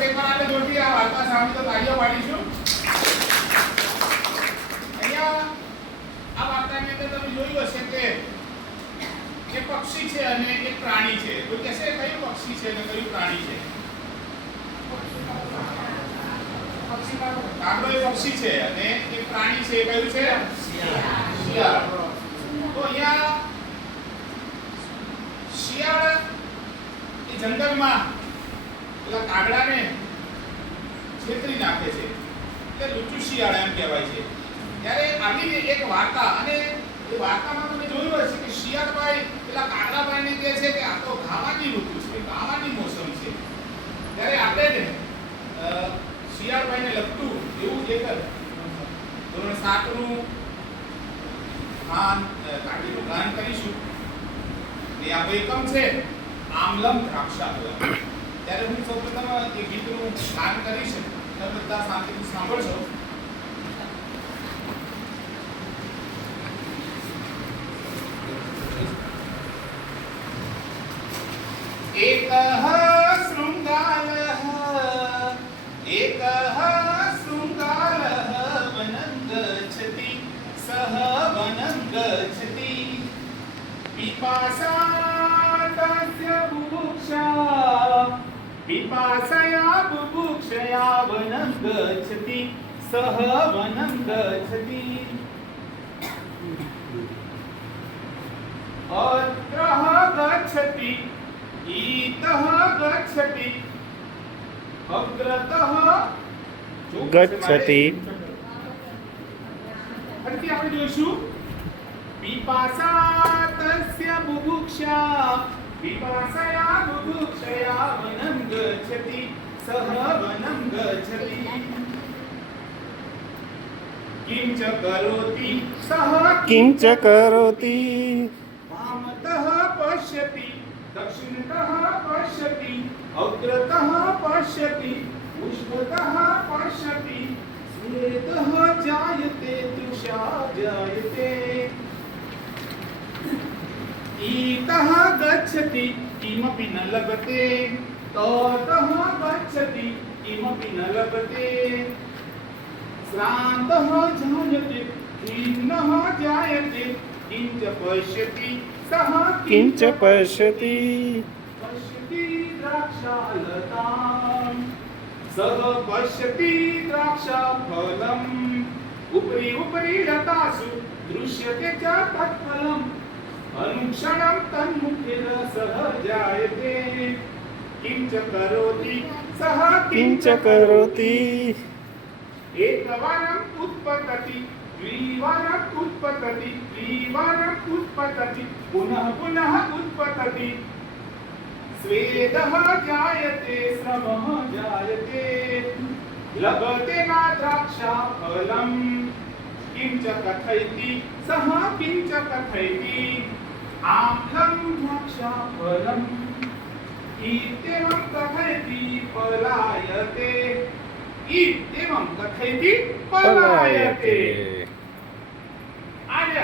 બસ એકવાર આપણે જોરથી આ વાર્તા સાંભળી તો તાળીઓ પાડીશું. અહીંયા આ વાર્તાની અંદર તમે જોયું હશે કે એક પક્ષી છે અને એક પ્રાણી છે. કોઈ કહેશે કયું પક્ષી છે અને કયું પ્રાણી છે? કાગડો એ પક્ષી છે અને એક પ્રાણી છે. કયું છે? શિયાળ. તો અહીંયા શિયાળ એ જંગલમાં પેલા કાગડાને છેતરી નાખે છે એટલે લુચ્ચું શિયાળ એમ કહેવાય છે. ત્યારે આવી એક વાર્તા, અને એ વાર્તામાં તમે જોયું હશે કે શિયાળભાઈ પેલા કાગડાભાઈને કહે છે કે આ તો ખાવાની ઋતુ છે, ખાવાની મોસમ છે. ત્યારે આપણે શિયાળભાઈને લગતું એવું એક ધોરણ 7 નું કાઢીનું ગાન કરીશું. એ આપણો એકમ છે આમલમ દ્રાક્ષાફલમ. ત્યારે હું સૌપ્રથમ એ ગીતનું ગાન કરીશ, તમે બધા શાંતિથી સાંભળશો. એકઃ શૃંગાલઃ વनं ગચ્છતિ સઃ વनं ગચ્છતિ पिपासातस्य पिपासया बुभुक्षया वनं गच्छति सः वनं गच्छति अत्रः गच्छति इतः गच्छति अग्रतः गच्छति. ફરીથી આપણે જોઈશું. पिपासातस्य बुभुक्षा पिपासया बुभुक्षया वनं गच्छति सः वनं गच्छति किंच करोति सः किंच करोति वामतः पश्यति दक्षिणतः पश्यति अग्रतः पश्यति पृष्ठतः पश्यति स्वेदः जायते तृषा जायते इतः गच्छति किमपि न लभते ततः गच्छति किमपि न लभते श्रान्तः जायते खिन्नः जायते किंच पश्यति सः किंच पश्यति पश्यति द्राक्षालतां सः पश्यति द्राक्षाफलम् उपरि उपरि लतासु दृश्यते च तत्फलम् अनुक्षणं तन्मुखेन सः जायते किंच करोति सः किंच करोति एकवारम् उत्पतति द्विवारम् उत्पतति त्रिवारम् उत्पतति पुनः पुनः उत्पतति स्वेदः जायते श्रमः जायते लभते न द्राक्षाफलम् किंच कथयति सः किंच कथयति आम्लं द्राक्षाफलम् इत्येवं कथयति पलायते. इत्येवं कथयति पलायते.